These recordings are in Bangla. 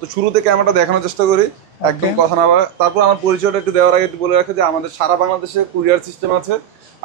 তো শুরুতে ক্যামেরাটা দেখানোর চেষ্টা করি, একদম কথা না বলা। তারপর আমার পরিচয়টা একটু দেওয়ার আগে একটু বলে রাখি যে আমাদের সারা বাংলাদেশে কুরিয়ার সিস্টেম আছে।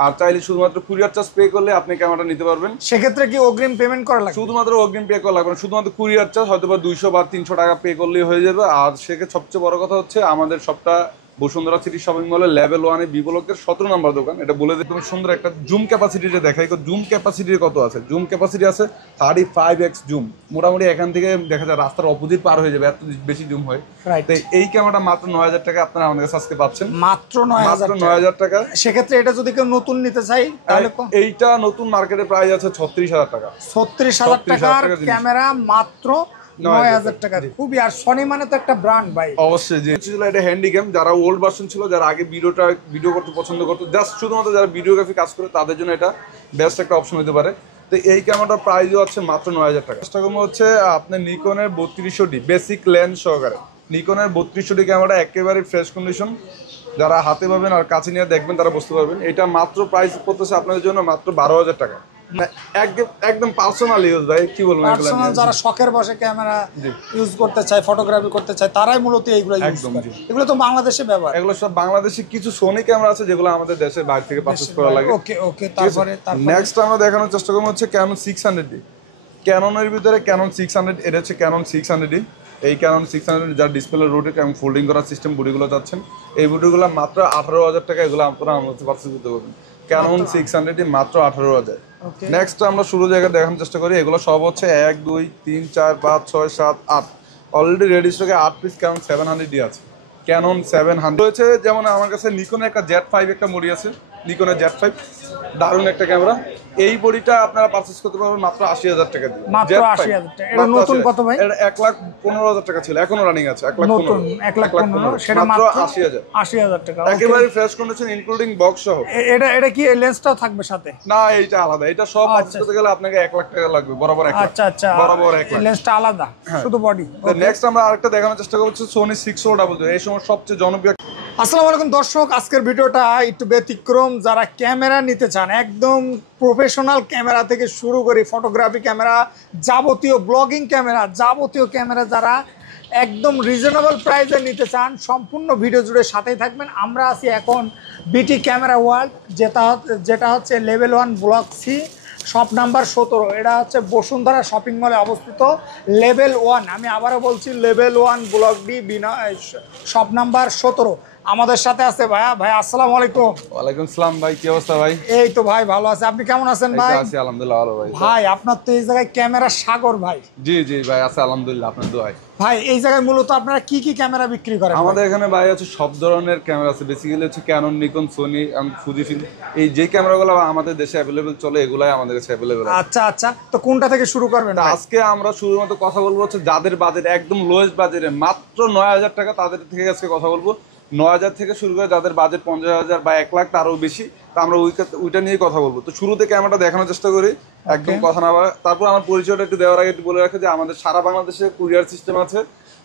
আর চাইলে শুধুমাত্র কুরিয়ার চার্জ পে করলে আপনি ক্যামেরাটা নিতে পারবেন। সেক্ষেত্রে কি অগ্রিম পেমেন্ট করা লাগবে? শুধুমাত্র অগ্রিম পে করা লাগবে না, শুধুমাত্র কুরিয়ার চার্জ হয়তো বা 200 বা 300 টাকা পে করলেই হয়ে যাবে। আর সেক্ষেত্রে সবচেয়ে বড় কথা হচ্ছে আমাদের সবটা বসুন্ধরা সিটি শপিং মলের লেভেল 1 বি ব্লকের 17 নম্বর দোকান। এটা বলে দিই, তুমি সুন্দর একটা জুম ক্যাপাসিটিটা দেখাই। জুম ক্যাপাসিটি কত আছে? জুম ক্যাপাসিটি আছে 35x জুম। মোটামুটি এখান থেকে দেখা যায় রাস্তার অপোজিট পার হয়ে যাবে, এত বেশি জুম হয়। তাই এই ক্যামেরাটা মাত্র 9000 টাকা আপনারা আমাদের কাছে আজকে পাচ্ছেন, মাত্র 9000 টাকা। সেক্ষেত্রে এটা যদি কেউ নতুন নিতে চাই তাহলে এইটা নতুন মার্কেটে প্রাইস আছে 36000 টাকা। 36000 টাকার ক্যামেরা মাত্র 9000 টাকা। খুবই, আর সনি মানে তো একটা ব্র্যান্ড ভাই। অবশ্যই যে ছিল এটা হ্যান্ডিক্যাম, যারা ওল্ড ভার্সন ছিল, যারা আগে ভিডিও করতে পছন্দ করতো, জাস্ট শুধুমাত্র যারা ভিডিওগ্রাফি কাজ করে তাদের জন্য এটা বেস্ট একটা অপশন হতে পারে। তো এই ক্যামেরাটার প্রাইসও আছে মাত্র 9000 টাকা। চেষ্টা হচ্ছে আপনার নিকনের 3200D বেসিক লেন্স সহকারে। নিকনের 3200D ক্যামেরাটা একেবারে ফ্রেশ কন্ডিশন, যারা হাতে পাবেন আর কাছে নিয়ে দেখবেন তারা বুঝতে পারবেন। এটা মাত্র প্রাইস পড়তেছে আপনাদের জন্য মাত্র 12000 টাকা। একদম পার্সোনাল ইউজ ভাই, কি বলবো, পার্সোনাল যারা শখের বসে ক্যামেরা ইউজ করতে চায়, ফটোগ্রাফি করতে চায়, তারাই মূলত এইগুলো ইউজ করে। এগুলো তো বাংলাদেশে ব্যবহার, এগুলো সব বাংলাদেশে কিছু সোনি ক্যামেরা আছে যেগুলো আমাদের দেশের বাইরে থেকে পারচেজ করা লাগে। ওকে তারপরে নেক্সট আমরা দেখানোর চেষ্টা করব হচ্ছে ক্যানন 600D। ক্যাননের ভিতরে ক্যানন 600, এটা হচ্ছে ক্যানন 600D। এই ক্যানন 600 যার ডিসপ্লে রোটেট এবং ফোল্ডিং করার সিস্টেম বডিগুলো চাচ্ছেন, এই বডিগুলো মাত্র 18000 টাকা। এগুলো আপনারা আমাদের পারচেজ করতে পারবেন। ক্যানন 600D মাত্র 18000। নেক্সট আমরা শুরু জায়গায় দেখানোর চেষ্টা করি। এগুলো সব হচ্ছে 1 2 3 4 5 6 7 8 অলরেডি রেডি স্টকে 8 পিস ক্যানন 700D আছে। ক্যানন 700 রয়েছে। যেমন আমার কাছে নিকনের একটা Z5 একটা মডি আছে, নিকনের Z5 দারুণ একটা ক্যামেরা। এই বডিটা আপনারা পারচেজ করতে পারবেন মাত্র 80000 টাকা দিয়ে। মাত্র 80000 টাকা। এটা নতুন কত ভাই? এটা 1,15,000 টাকা ছিল, এখনো রানিং আছে। 1,15,000 নতুন 1,15,000, সেটা মাত্র 80000 টাকা। একেবারে ফ্রেশ কন্ডিশন ইনক্লুডিং বক্স সহ। এটা কি লেন্সটাও থাকবে সাথে? না, এইটা আলাদা। এটা সব পারচেজ করতে গেলে আপনাকে 1 লাখ টাকা লাগবে, বরাবর 1 লাখ। আচ্ছা, বরাবর 1 লাখ। লেন্সটা আলাদা, শুধু বডি। নেক্সট আমরা আরেকটা দেখানোর চেষ্টা করছি সোনি 6000। এই সময় সবচেয়ে জনপ্রিয়। আসসালামু আলাইকুম দর্শক, আজকের ভিডিওটা একটু ব্যতিক্রম। যারা ক্যামেরা নিতে চান, একদম প্রফেশনাল ক্যামেরা থেকে শুরু করে ফটোগ্রাফি ক্যামেরা, যাবতীয় ব্লগিং ক্যামেরা, যাবতীয় ক্যামেরা যারা একদম রিজনেবল প্রাইসে নিতে চান, সম্পূর্ণ ভিডিও জুড়ে সাথেই থাকবেন। আমরা আছি এখন বিটি ক্যামেরা ওয়ার্ল্ড, যেটা হচ্ছে level 1 block C, shop number 17। এটা হচ্ছে বসুন্ধরা শপিং মলে অবস্থিত লেভেল 1। আমি আবারও বলছি level 1 block D, shop number 17। আমাদের সাথে আছে ভাই। আসসালামু আলাইকুম। ওয়ালাইকুম আসসালাম ভাই, কি অবস্থা ভাই? এই তো ভাই ভালো আছে, আপনি কেমন আছেন ভাই? আছি আলহামদুলিল্লাহ ভালো ভাই। ভাই আপনার তো এই জায়গায় ক্যামেরা সাগর ভাই। জি ভাই, আছে আলহামদুলিল্লাহ, আপনার দোয়ায়। ভাই এই জায়গায় মূলত আপনারা কি কি ক্যামেরা বিক্রি করেন? আমাদের এখানে ভাই আছে সব ধরনের ক্যামেরা আছে। বেসিক্যালি হচ্ছে ক্যানন, নিকন, সোনি এবং ফুজিফিল্ম। এই যে ক্যামেরাগুলো আমাদের দেশে অ্যাভেলেবেল চলে, এগুলাই আমাদের কাছে অ্যাভেলেবেল। আচ্ছা, তো কোনটা থেকে শুরু করবেন? আজকে আমরা শুরুমাত্র কথা বলবো হচ্ছে যাদের বাজেট একদম লোয়েস্ট বাজেটে, মাত্র 9000 টাকা, তাদের থেকে আজকে কথা বলবো। 9000 থেকে শুরু করে যাদের বাজেট 50,000 বা 1 লাখ তারও বেশি, তা আমরা ওইটা নিয়ে কথা বলবো। তো শুরুতে ক্যামেরাটা দেখানোর চেষ্টা করি, একদম কথা না বলা। তারপর আমার পরিচয়টা একটু দেওয়ার আগে একটু বলে রাখি যে আমাদের সারা বাংলাদেশে কুরিয়ার সিস্টেম আছে।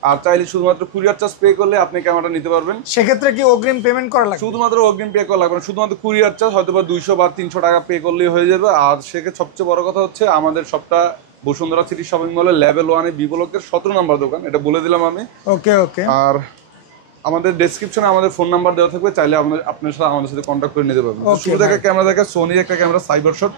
আর চাইলে শুধুমাত্র কুরিয়ার চার্জ পে করলে আপনি ক্যামেরাটা নিতে পারবেন। সেক্ষেত্রে কি অগ্রিম পেমেন্ট করা লাগবে? শুধুমাত্র অগ্রিম পে করা লাগবে না, শুধুমাত্র কুরিয়ার চার্জ হয়তো বা 200 বা 300 টাকা পে করলেই হয়ে যাবে। আর সেক্ষেত্রে সবচেয়ে বড় কথা হচ্ছে আমাদের সবটা বসুন্ধরা সিটি শপিং মলের লেভেল 1 বি ব্লকের 17 নম্বর দোকান। এটা বলে দিলাম আমি। ওকে। আর আমাদের ডেসক্রিপশনে আমাদের ফোন নাম্বার দেওয়া থাকবে, চাইলে আপনার সাথে আমাদের সাথে কন্ট্যাক্ট করে নিতে পারবেন। শুরু থেকে ক্যামেরা দেখে সোনির একটা ক্যামেরা সাইবার শট।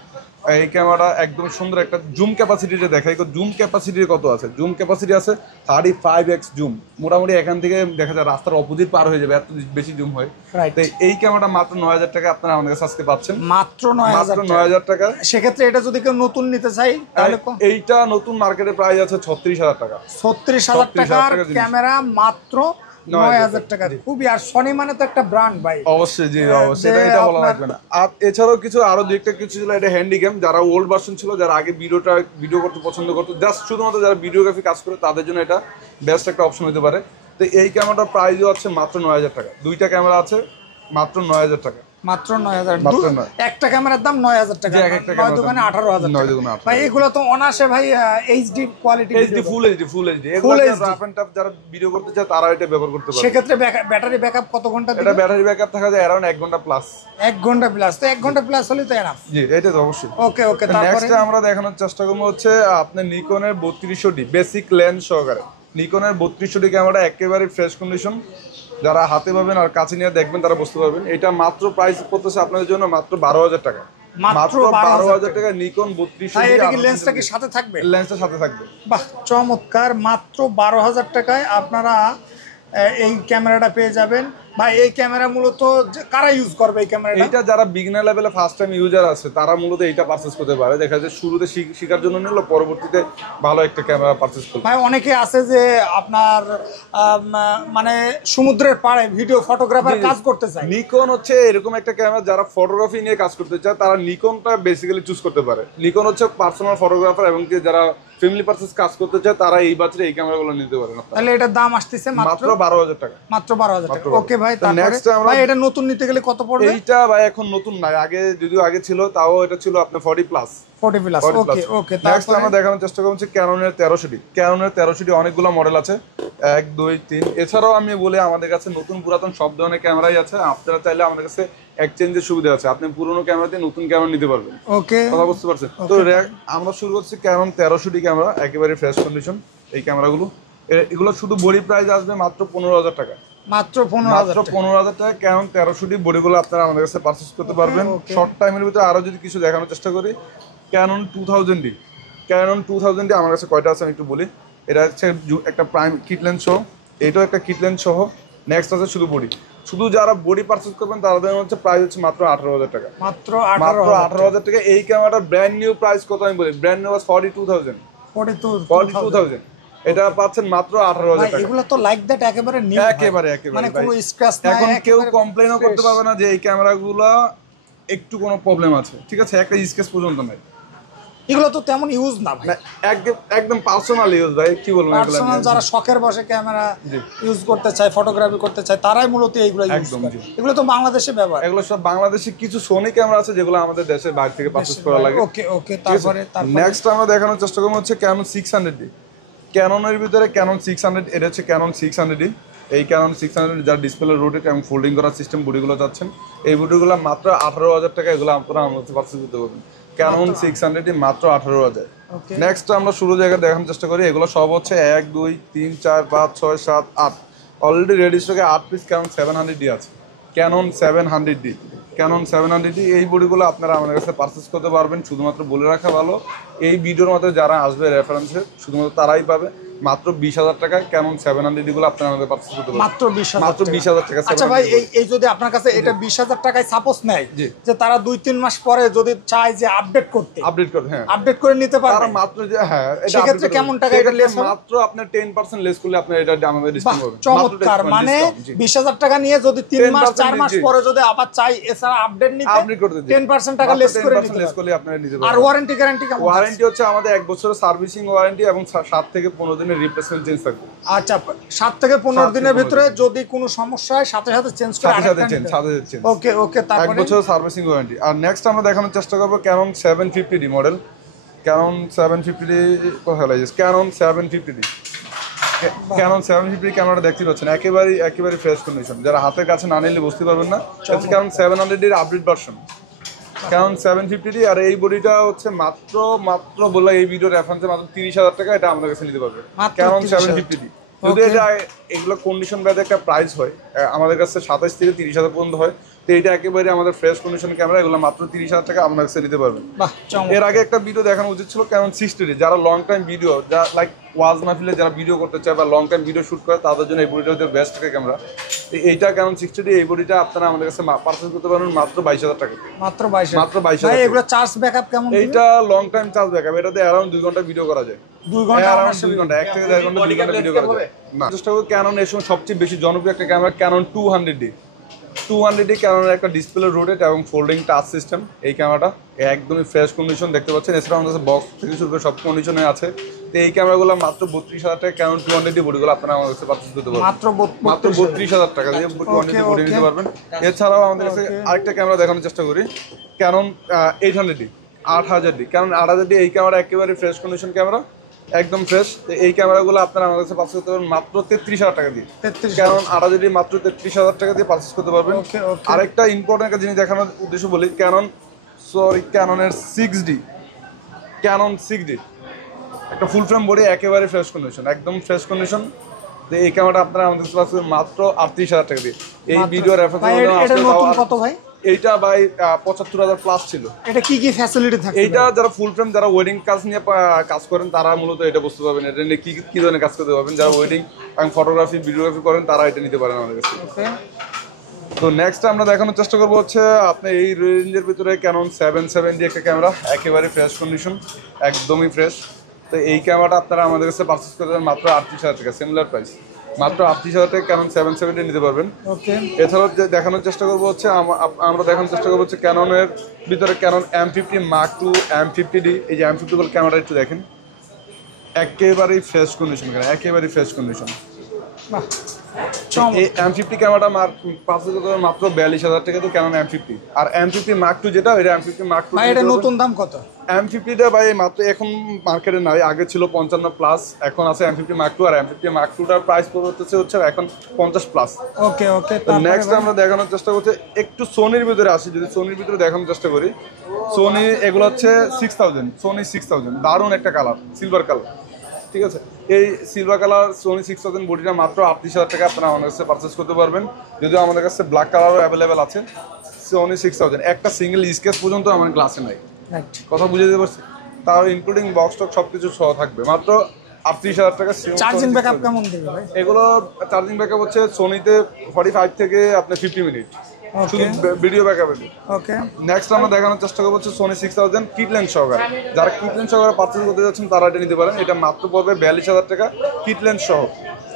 এই ক্যামেরাটা একদম সুন্দর একটা জুম ক্যাপাসিটিটা দেখাই। জুম ক্যাপাসিটি কত আছে? জুম ক্যাপাসিটি আছে 35x জুম। মোটামুটি এখান থেকে দেখা যায় রাস্তার অপোজিট পার হয়ে যাবে, এত বেশি জুম হয়। তাই এই ক্যামেরাটা মাত্র 9000 টাকা আপনারা আমাদের কাছে আজকে পাচ্ছেন, মাত্র 9000 টাকা। সেক্ষেত্রে এটা যদি কেউ নতুন নিতে চাই তাহলে এইটা নতুন মার্কেটে প্রাইস আছে 36000 টাকা। 36000 টাকার ক্যামেরা মাত্র 9000 টাকা। খুবই, আর সনি মানে তো একটা ব্র্যান্ড ভাই। অবশ্যই এটা বলা লাগবে না। আর এছাড়াও কিছু আরো দুইটা কিছু ছিল, এটা হ্যান্ডিক্যাম, যারা ওল্ড ভার্সন ছিল, যারা আগে ভিডিও করতে পছন্দ করতো, জাস্ট শুধুমাত্র যারা ভিডিওগ্রাফি কাজ করে তাদের জন্য এটা বেস্ট একটা অপশন হতে পারে। তো এই ক্যামেরাটার প্রাইসও আছে মাত্র 9000 টাকা। দুইটা ক্যামেরা আছে মাত্র 9000 টাকা। মাত্র 9000। একটা ক্যামেরার দাম 9000 টাকা। নয় দোকানে 18000 ভাই। এগুলো তো অনাসে ভাই এইচডি কোয়ালিটি, ফুল এইচডি। এগুলো রাফ এন্ড টাফ যারা ভিডিও করতে চায় তারা এটা ব্যবহার করতে পারে। সেক্ষেত্রে ব্যাটারি ব্যাকআপ কত ঘন্টা? এটা ব্যাটারি ব্যাকআপ থাকা যায় अराउंड 1 ঘন্টা প্লাস। 1 ঘন্টা প্লাস। তো 1 ঘন্টা প্লাস হলে তো এনাফ। জি, এটা তো অবশ্যই। ওকে। তারপরে নেক্সট আমরা দেখানোর চেষ্টা করব হচ্ছে আপনার নিকনের 3200D বেসিক লেন্স সহকারে। নিকনের 3200 ক্যামেরা একেবারে ফ্রেশ কন্ডিশন, যারা হাতে পাবেন আর কাছে নিয়ে দেখবেন তারা বুঝতে পারবেন। এটা মাত্র প্রাইস করতেছে আপনাদের জন্য মাত্র 12,000 টাকা, মাত্র 12,000 টাকা। নিকন 3200 লেন্সটা কি সাথে থাকবে? লেন্সটা সাথে থাকবে। বাহ, চমৎকার। মাত্র 12,000 টাকায় আপনারা এই ক্যামেরাটা পেয়ে যাবেন। ভাই এই ক্যামেরা মূলত কারা ইউজ করবে এই ক্যামেরাটা? এটা যারা বিগিনার লেভেলে ফার্স্ট টাইম ইউজার আছে তারা মূলত এইটা পারচেজ করতে পারে। দেখা যায় শুরুতে শেখার জন্য নিল, পরবর্তীতে ভালো একটা ক্যামেরা পারচেজ করবে। ভাই অনেকে আছে যে আপনার মানে সমুদ্রের পাড়ে ভিডিও ফটোগ্রাফার কাজ করতে চায়। নিকন হচ্ছে এরকম একটা ক্যামেরা, যারা ফটোগ্রাফি নিয়ে কাজ করতে চায় তারা নিকনটা বেসিক্যালি চুজ করতে পারে। নিকন হচ্ছে পার্সোনাল ফটোগ্রাফার এবং যারা ফ্যামিলি পারচেজ কাজ করতে চায় তারা এই বাজারে এই ক্যামেরাগুলো নিতে পারেন। তাহলে এটার দাম আসতেছে মাত্র 12,000 টাকা। মাত্র 12,000 টাকা। ওকে ভাই, নেক্সট তারপরে ভাই এটা নতুন নিতে গেলে কত পড়বে? এইটা ভাই এখন নতুন নাই, আগে যদিও আগে ছিল, তাও এটা ছিল আপনার 40 প্লাস। 40 প্লাস। ওকে ওকে। নেক্সট আমরা দেখানোর চেষ্টা করছি ক্যাননের 1300D। ক্যাননের 1300D অনেকগুলো মডেল আছে, 1 2 3। এছাড়াও আমি বলি আমাদের কাছে নতুন পুরাতন সব ধরনের ক্যামেরাই আছে। আপনারা চাইলে আমাদের কাছে এক্সচেঞ্জের সুবিধা আছে, আপনি পুরনো ক্যামেরা দিয়ে নতুন ক্যামেরা নিতে পারবেন। ওকে, কথা বুঝতে পারছেন তো? আমরা শুরু করছি ক্যানন 1300D ক্যামেরা, একেবারে ফ্রেশ কন্ডিশন। এই ক্যামেরাগুলো এগুলো শুধু বডি প্রাইস আসবে মাত্র 15,000 টাকা। মাত্র 15,000 টাকা ক্যানন 1300D বডিগুলো আপনারা আমাদের কাছে পারচেজ করতে পারবেন। শর্ট টাইমের ভিতরে আরো যদি কিছু দেখানোর চেষ্টা করি, ক্যানন 2000D। ক্যানন 2000D আমার কাছে কয়টা আছে আমি একটু বলি। এটা হচ্ছে একটা প্রাইম কিট লেন্স সহ, এটাও একটা কিট লেন্স সহ। নেক্সট আছে শুধু বডি। শুধু যারা বডি পারচেজ করবেন তাদের হচ্ছে প্রাইস হচ্ছে মাত্র 18,000 টাকা। মাত্র 18,000 টাকা। এই ক্যামেরাটার ব্র্যান্ড নিউ প্রাইস কত আমি বলি, ব্র্যান্ড নিউ 42,000। এটা পাচ্ছেন মাত্র 18,000 টাকা। এগুলো তো লাইক দ্যাট একেবারে নিউ, একেবারে মানে কোনো স্ক্র্যাচ নাই। এখন কেউ কমপ্লেইনও করতে পারবে না যে এই ক্যামেরাগুলো একটু কোনো প্রবলেম আছে, ঠিক আছে? একটা স্কেচ পর্যন্ত নাই। এগুলো তো তেমন ইউজ না ভাই, একদম পার্সোনাল ইউজ ভাই। কি বলবো, পার্সোনাল যারা শখের বসে ক্যামেরা ইউজ করতে চায়, ফটোগ্রাফি করতে চায়, তারাই মূলত এইগুলো ইউজ করে। এগুলো তো বাংলাদেশে ব্যবহার। এগুলো সব বাংলাদেশে কিছু সোনি ক্যামেরা আছে যেগুলো আমাদের দেশের বাইরে থেকে পারচেজ করা লাগে। ওকে ওকে। তারপরে নেক্সট আমরা দেখানোর চেষ্টা করব হচ্ছে ক্যানন 600D। ক্যাননের ভিতরে ক্যানন 600, এটা হচ্ছে ক্যানন 600D। এই ক্যানন 600 যার ডিসপ্লে রোটেট এবং ফোল্ডিং করার সিস্টেম বডিগুলো চাচ্ছেন, এই বডিগুলো মাত্র 18,000 টাকা। এগুলো আপনারা আমাদের পারচেজ করতে পারবেন। ক্যানন 600D মাত্র 18,000। নেক্সট আমরা শুরু জায়গায় দেখানোর চেষ্টা করি। এগুলো সব হচ্ছে 1 2 3 4 5 6 7 8। অলরেডি রেডি স্টকে 8 পিস ক্যানন 700D আছে। ক্যানন 700D, ক্যানন 700D এই বডিগুলো আপনারা আমাদের কাছে পারচেজ করতে পারবেন। শুধুমাত্র বলে রাখা ভালো, এই ভিডিওর মধ্যে যারা আসবে রেফারেন্সে শুধুমাত্র তারাই পাবে মাত্র 20,000 টাকা। ক্যানন 700D গুলো আপনারা আমাদের পারচেজ করতে পারবেন মাত্র 20,000। মাত্র 20,000 টাকা। আচ্ছা ভাই, এই যদি আপনার কাছে এটা 20,000 টাকায় সাপোজ নেয়, যে তারা 2-3 মাস পরে যদি চায় যে আপডেট করতে, হ্যাঁ আপডেট করে নিতে পারবে তারা মাত্র যে হ্যাঁ এটা সেক্ষেত্রে কেমন টাকা এটা লেস হবে? মাত্র আপনার 10% লেস করলে আপনি এটা আমাদের ডিসকাউন্ট পাবেন। চমৎকার। মানে 20,000 টাকা নিয়ে যদি 3 মাস 4 মাস পরে যদি আবার চাই এছাড়া আপডেট নিতে, আপডেট করতে 10% টাকা লেস করে নিতে লেস করলে আপনারা নিতে পারবেন। আর ওয়ারেন্টি গ্যারান্টি কেমন? ওয়ারেন্টি হচ্ছে আমাদের 1 বছরের সার্ভিসিং ওয়ারেন্টি এবং 7 থেকে 15 দিনের রিপ্লেসমেন্ট চেঞ্জ থাকবে। আচ্ছা, 7 থেকে 15 দিনের ভিতরে যদি কোনো সমস্যা হয় সাথে সাথে চেঞ্জ করে সাথে চেঞ্জ। ওকে ওকে। তারপরে 1 বছরের সার্ভিসিং ওয়ারেন্টি। আর নেক্সট আমরা দেখানোর চেষ্টা করব Canon 750D model. Canon 750D কোথায় লাগছে? Canon 750D। ক্যানন 750D ক্যামেরাটা দেখতে পাচ্ছেন একেবারে ফ্রেশ কন্ডিশন। যারা হাতের কাছে না নিলে বুঝতে পারবেন না। এটা ক্যানন 700D এর আপডেট ভার্সন, ক্যানন 750D। আর এই বডিটা হচ্ছে মাত্র বললা এই ভিডিও রেফারেন্সে মাত্র 30,000 টাকা। এটা আমাদের কাছে নিতে পারবে ক্যানন 750D। যদি এটা এগুলো কন্ডিশন ভেদে একটা প্রাইস হয়, আমাদের কাছে 27 থেকে 30,000 পর্যন্ত হয়। তো এটা একেবারে আমাদের ফ্রেশ কন্ডিশন ক্যামেরা, এগুলো মাত্র 30,000 টাকা আমাদের কাছে নিতে পারবেন। এর আগে একটা ভিডিও দেখানো উচিত ছিল ক্যানন 60D। যারা লং টাইম ভিডিও, যারা লাইক ওয়াজ মাহফিলে যারা ভিডিও করতে চায় বা লং টাইম ভিডিও শুট করে, তাদের জন্য এই বডিটা হচ্ছে বেস্ট একটা ক্যামেরা। এইটা ক্যানন 60D, এই বডিটা আপনারা আমাদের কাছে পারচেজ করতে পারবেন মাত্র 22,000 টাকা। মাত্র 22,000। ভাই এগুলো চার্জ ব্যাকআপ কেমন? এইটা লং টাইম চার্জ ব্যাকআপ। এটাতে অ্যারাউন্ড 2 ঘন্টা ভিডিও করা যায়। 2 ঘন্টা 2 ঘন্টা 1 থেকে 1.5 ঘন্টা 2 ঘন্টা ভিডিও করা যায় না। চেষ্টা করি ক্যানন এর সময় সবচেয়ে বেশি জনপ্রিয় একটা ক্যামেরা ক্যানন 200D। 200D ক্যামেরার একটা ডিসপ্লে রোটেট এবং ফোল্ডিং টাচ সিস্টেম। এই ক্যামেরাটা একদমই ফ্রেশ কন্ডিশন দেখতে পাচ্ছেন। এছাড়া আমাদের কাছে বক্স থেকে শুরু করে সব কন্ডিশনে আছে। তো এই ক্যামেরাগুলো মাত্র 32,000 টাকা। ক্যানন 200D বডিগুলো আপনারা আমাদের কাছে পারচেজ করতে পারবেন মাত্র 32,000 টাকা দিয়ে 200D বডি নিতে পারবেন। এছাড়াও আমাদের কাছে আরেকটা ক্যামেরা দেখানোর চেষ্টা করি, Canon 800D 8000D। Canon 8000D এই ক্যামেরা একেবারে ফ্রেশ কন্ডিশন ক্যামেরা, একদম ফ্রেশ। তো এই ক্যামেরাগুলো আপনারা আমাদের কাছে পারচেজ করতে পারবেন মাত্র 33,000 টাকা দিয়ে। ক্যানন 8000D মাত্র 33,000 টাকা দিয়ে পারচেজ করতে পারবেন। আরেকটা ইম্পর্টেন্ট একটা জিনিস দেখানোর উদ্দেশ্য বলি, ক্যাননের 6D, ক্যানন 6D একটা ফুল ফ্রেম বডি, একেবারে ফ্রেশ কন্ডিশন, একদম ফ্রেশ কন্ডিশন। তো এই ক্যামেরাটা আপনারা আমাদের কাছে পাচ্ছেন মাত্র 38,000 টাকা দিয়ে। এই ভিডিও রেফারেন্স কত ভাই? এইটা ভাই 75,000 প্লাস ছিল। এটা কি কি ফ্যাসিলিটি থাকে? এইটা যারা ফুল ফ্রেম, যারা ওয়েডিং কাজ নিয়ে কাজ করেন, তারা মূলত এটা বুঝতে পারবেন এটা নিয়ে কি ধরনের কাজ করতে পারবেন। যারা ওয়েডিং এবং ফটোগ্রাফি ভিডিওগ্রাফি করেন, তারা এটা নিতে পারেন আমাদের কাছে। ওকে, তো নেক্সট আমরা দেখানোর চেষ্টা করবো হচ্ছে আপনি এই রেঞ্জের ভিতরে ক্যানন 770 একটা ক্যামেরা, একেবারে ফ্রেশ কন্ডিশন, একদমই ফ্রেশ। তো এই ক্যামেরাটা আপনারা আমাদের কাছে পারচেস করতে পারেন মাত্র 38,000 টাকা, সিমিলার প্রাইস, মাত্র 38,000 টাকা ক্যানন 770 নিতে পারবেন। ওকে, এছাড়াও দেখানোর চেষ্টা করবো হচ্ছে আমরা দেখানোর চেষ্টা করবো হচ্ছে ক্যাননের ভিতরে Canon M50 Mark II M50D। এই যে M50 বলে ক্যামেরা একটু দেখেন, একেবারেই ফ্রেশ কন্ডিশন, একেবারেই ফ্রেশ কন্ডিশন। বাহ, এই M50 ক্যামেরাটা পারচেস করতে মাত্র 42,000 টাকা দিয়ে ক্যানন M50। আর M50 Mark II যেটা, ওইটা M50 Mark II। ভাই এটা নতুন দাম কত? M50টা ভাই মাত্র এখন মার্কেটে নাই, আগে ছিল 55 প্লাস, এখন আছে M50 Mark II। আর M50 Mark IIটার প্রাইস পড়তেছে হচ্ছে এখন 50 প্লাস। ওকে ওকে, নেক্সট আমরা দেখানোর চেষ্টা করছি একটু সোনির ভিতরে আসি। যদি সোনির ভিতরে দেখানোর চেষ্টা করি, সোনি এগুলো হচ্ছে 6000, সোনি 6000, দারুণ একটা কালার, সিলভার কালার, ঠিক আছে। এই সিলভার কালার সোনি 6000 বডিটা মাত্র 38,000 টাকা আপনারা আমাদের কাছে পারচেস করতে পারবেন। যদিও আমাদের কাছে ব্ল্যাক কালারও অ্যাভেলেবেল আছে। সোনি 6000 একটা সিঙ্গেল স্কেচ পর্যন্ত আমার গ্লাসে নাই, কথা বুঝে দিতে পারছি। তার ইনক্লুডিং বক্স টক সবকিছু সহ থাকবে মাত্র 38,000 টাকা। চার্জিং ব্যাকআপ কেমন দেবে ভাই? এগুলো চার্জিং ব্যাকআপ হচ্ছে সোনিতে 45 থেকে আপনার 50 মিনিট, শুধু ভিডিও ব্যাকআপ। ওকে, নেক্সট আমরা দেখানোর চেষ্টা করবো হচ্ছে সোনি 6000 কিট লেন্স সহকারে। যারা কিট লেন্স সহকারে পারচেস করতে যাচ্ছেন, তারা এটা নিতে পারেন। এটা মাত্র পড়বে 42,000 টাকা কিট লেন্স সহ।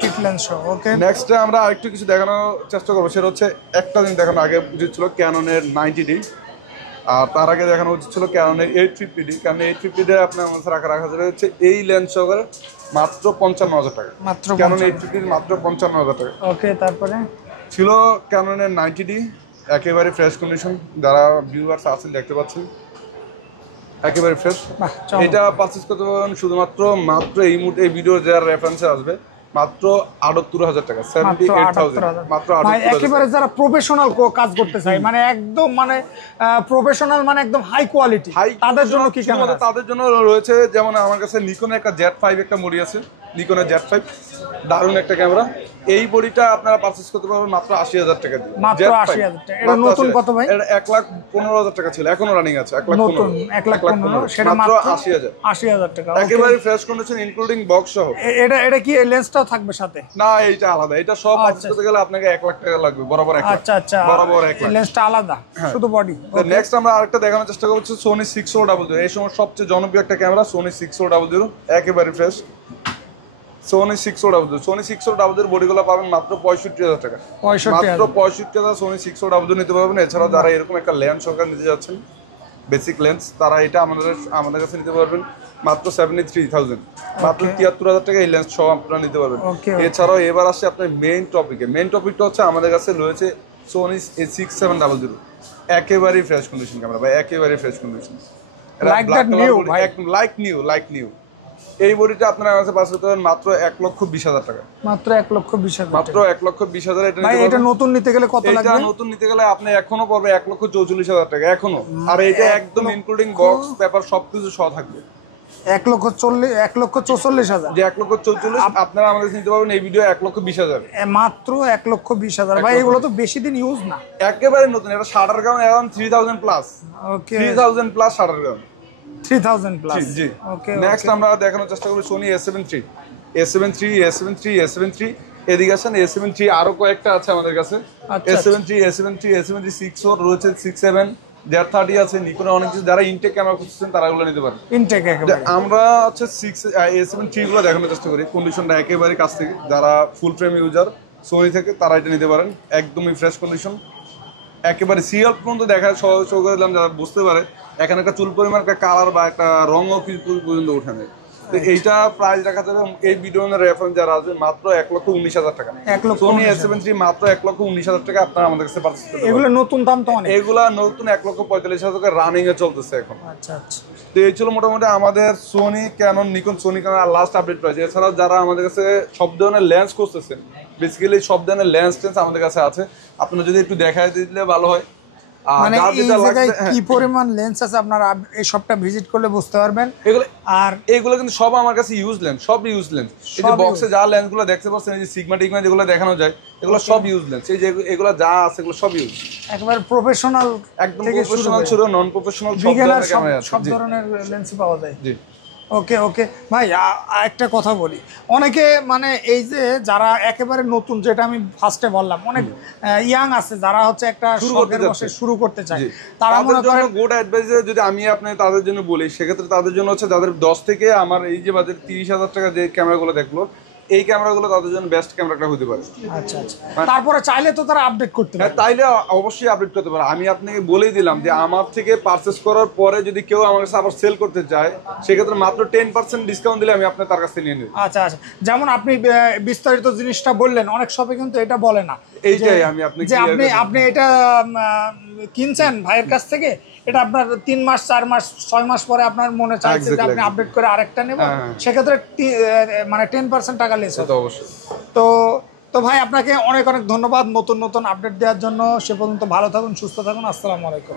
কিট লেন্স সহ, ওকে। নেক্সট আমরা আরেকটু কিছু দেখানোর চেষ্টা করবো, সেটা হচ্ছে একটা জিনিস দেখানো আগে উচিত ছিল ক্যাননের 90D, আর তার আগে দেখানো উচিত ছিল ক্যাননের 850D। কারণ 850D আপনার আমাদের রাখা যাবে হচ্ছে এই লেন্স সহকারে মাত্র 55,000 টাকা, মাত্র ক্যানন 850 মাত্র 55,000 টাকা। ওকে, তারপরে ছিল ক্যাননের 90D, একেবারে ফ্রেশ কন্ডিশন, যারা ভিউয়ার্স আছেন দেখতে পাচ্ছেন, একেবারে ফ্রেশ। এটা পারচেস করতে পারবেন শুধুমাত্র এই মুহূর্তে এই ভিডিওর যারা রেফারেন্সে আসবে মাত্র 78,000 টাকা, 78,000 মাত্র। একেবারে যারা প্রফেশনাল কাজ করতে চায়, মানে একদম মানে প্রফেশনাল, মানে একদম হাই কোয়ালিটি, তাদের জন্য কি ক্যামেরা? তাদের জন্য রয়েছে, যেমন আমার কাছে নিকনের একটা Z5 একটা মডেল আছে, নিকনের Z5, দারুণ একটা ক্যামেরা। এই বডিটা আপনারা পারচেস করতে পারবেন মাত্র 80,000 টাকা দিয়ে, মাত্র 80,000 টাকা। এটা নতুন কত ভাই? এটা 1,15,000 টাকা ছিল, এখনো রানিং আছে, 1,15,000, সেটা মাত্র 80,000 টাকা, একেবারে ফ্রেশ কন্ডিশন ইনক্লুডিং বক্স সহ। এটা কি লেন্সটাও থাকবে সাথে? না, এইটা আলাদা, এটা সব পারচেস করতে গেলে আপনাকে 1,00,000 টাকা লাগবে, বরাবর 1,00,000। আচ্ছা, বরাবর 1,00,000, লেন্সটা আলাদা, শুধু বডি। নেক্সট আমরা আরেকটা দেখানোর চেষ্টা করছি সোনি 6000। এই সময় সবচেয়ে জনপ্রিয় একটা ক্যামেরা সোনি 6000, একেবারে ফ্রেশ সোনি 6000। সোনি 6000 বডিগুলো পাবেন মাত্র 65,000 টাকা, মাত্র 65,000 সোনি 6000 নিতে পারবেন। এছাড়াও যারা এরকম একটা লেন্স সরকার নিতে যাচ্ছেন, বেসিক লেন্স, তারা এটা আমাদের কাছে নিতে পারবেন মাত্র 73,000, মাত্র 73,000 টাকা এই লেন্স সহ আপনারা নিতে পারবেন। এছাড়াও এবার আসছে আপনার মেইন টপিকে। মেইন টপিকটা হচ্ছে আমাদের কাছে রয়েছে সোনি A6700, একেবারেই ফ্রেশ কন্ডিশন ক্যামেরা ভাই, একেবারেই ফ্রেশ কন্ডিশন, লাইক নিউ। এই বডিটা আপনারা কাছে পাস করতে পারেন মাত্র 1,20,000 টাকা, মাত্র 1,20,000, মাত্র 1,20,000। এটা নতুন নিতে গেলে কত লাগবে? এটা নতুন নিতে গেলে আপনি এখনো পড়বে 1,44,000 টাকা এখনো। আর এটা একদম ইনক্লুডিং বক্স পেপার সবকিছু সহ থাকবে 1,44,000, যে 1,44,000 আপনারা আমাদের নিতে পারবেন এই ভিডিও 1,20,000, মাত্র 1,20,000। ভাই এগুলো তো বেশি দিন ইউজ না, একেবারে নতুন। এটা শাটার কাউন্ট এখন 3000 প্লাস, ওকে, 3000 প্লাস শাটার কাউন্ট, 3000 প্লাস। জি। ওকে, নেক্সট আমরা দেখানোর চেষ্টা করব সোনি A73, এদিকে আসেন। A73 আরো কয়েকটা আছে আমাদের কাছে, A73, 64 রয়েছে, 67, Z30 আছে, নিকনের অনেক কিছু। যারা ইনটেক ক্যামেরা খুঁজছেন তারা এগুলো নিতে পারেন। ইনটেক একেবারে আমরা হচ্ছে A73 গুলো দেখানোর চেষ্টা করি, কন্ডিশনটা একেবারে কাছ থেকে। যারা ফুল ফ্রেম ইউজার সোনি থেকে, তারা এটা নিতে পারেন, একদমই ফ্রেশ কন্ডিশন, একেবারে সিরিয়াল পর্যন্ত দেখা সহজ করে দিলাম, যারা বুঝতে পারে এখানে একটা চুল পরিমাণ একটা কালার বা একটা রঙও পর্যন্ত উঠে নেয়। তো এইটা প্রাইস রাখা যাবে এই ভিডিওর রেফারেন্স যারা আসবে মাত্র 1,19,000 টাকা, সোনি A73 মাত্র 1,19,000 টাকা আপনারা আমাদের কাছে পারচেজ করতে পারবেন। এগুলো নতুন দাম তো অনেক, এগুলা নতুন 1,45,000 টাকা রানিং এ চলতেছে এখন। আচ্ছা আচ্ছা। তো এই ছিল মোটামুটি আমাদের Sony Canon Nikon last update price. এছাড়াও যারা আমাদের কাছে সব ধরনের লেন্স খুঁজতেছেন, বেসিক্যালি সব ধরনের লেন্স আমাদের কাছে আছে, আপনারা যদি একটু দেখায় দিলে ভালো হয়। আর মানে যার এই যেটা জায়গায় লাগবে, কি পরিমাণ লেন্স আছে আপনারা এই শপটা ভিজিট করলে বুঝতে পারবেন। এগুলো আর এইগুলো কিন্তু সব আমার কাছে ইউজ লেন্স, সব ইউজ লেন্স। এই যে সব বক্সে যা লেন্সগুলো দেখতে পাচ্ছেন, এই যে সিগমা টিগমা যেগুলো দেখানো যায়, এগুলো সব ইউজ লেন্স। এই যে এগুলো যা আছে এগুলো সব ইউজ, একবার প্রফেশনাল একদম থেকে শুরু প্রফেশনাল করে ছিল, নন প্রফেশনাল সব বিগিনার ধরনের ক্যামেরা আছে। সব জি ধরনের লেন্সই পাওয়া যায়। জি। ওকে ওকে ভাই, একটা কথা বলি, অনেকে মানে এই যে যারা একেবারে নতুন, যেটা আমি ফার্স্টে বললাম, অনেক ইয়াং আছে যারা হচ্ছে একটা শুরু করতে শখের বসে যাচ্ছে। শুরু করতে চায়, জি। তারা তাদের মনে জন্য করেন গুড অ্যাডভাইজার যদি আমি আপনি তাদের জন্য বলি, সেক্ষেত্রে তাদের জন্য হচ্ছে যাদের 10 থেকে আমার এই যে বাজেট 30,000 টাকা যে ক্যামেরাগুলো দেখলো, এই ক্যামেরাগুলো তাদের জন্য বেস্ট ক্যামেরাটা হতে পারে। আচ্ছা আচ্ছা, তারপরে চাইলে তো তারা আপডেট করতে হ্যাঁ, পারে। তাইলে অবশ্যই আপডেট করতে পারে। আমি আপনাকে বলেই দিলাম যে আমার থেকে পারচেস করার পরে যদি কেউ আমার কাছে আবার সেল করতে চায়, সেক্ষেত্রে মাত্র 10% ডিসকাউন্ট দিলে আমি আপনার তার কাছে নিয়ে নেব। আচ্ছা আচ্ছা, যেমন আপনি বিস্তারিত জিনিসটা বললেন, অনেক শপে কিন্তু এটা বলে না, এইটাই আমি আপনাকে যে clear আপনি করে দিলাম। আপনি এটা কিনছেন ভাইয়ের কাছ থেকে, এটা আপনার 3 মাস 4 মাস 6 মাস পরে আপনার মনে চাইছে যে Exactly, আপনি আপডেট করে আরেকটা নেব, হ্যাঁ। সেক্ষেত্রে মানে 10% টাকা লেস সে হবে। তো অবশ্যই। তো তো ভাই, আপনাকে অনেক অনেক ধন্যবাদ নতুন নতুন আপডেট দেওয়ার জন্য। সে পর্যন্ত ভালো থাকুন, সুস্থ থাকুন, আসসালামু আলাইকুম।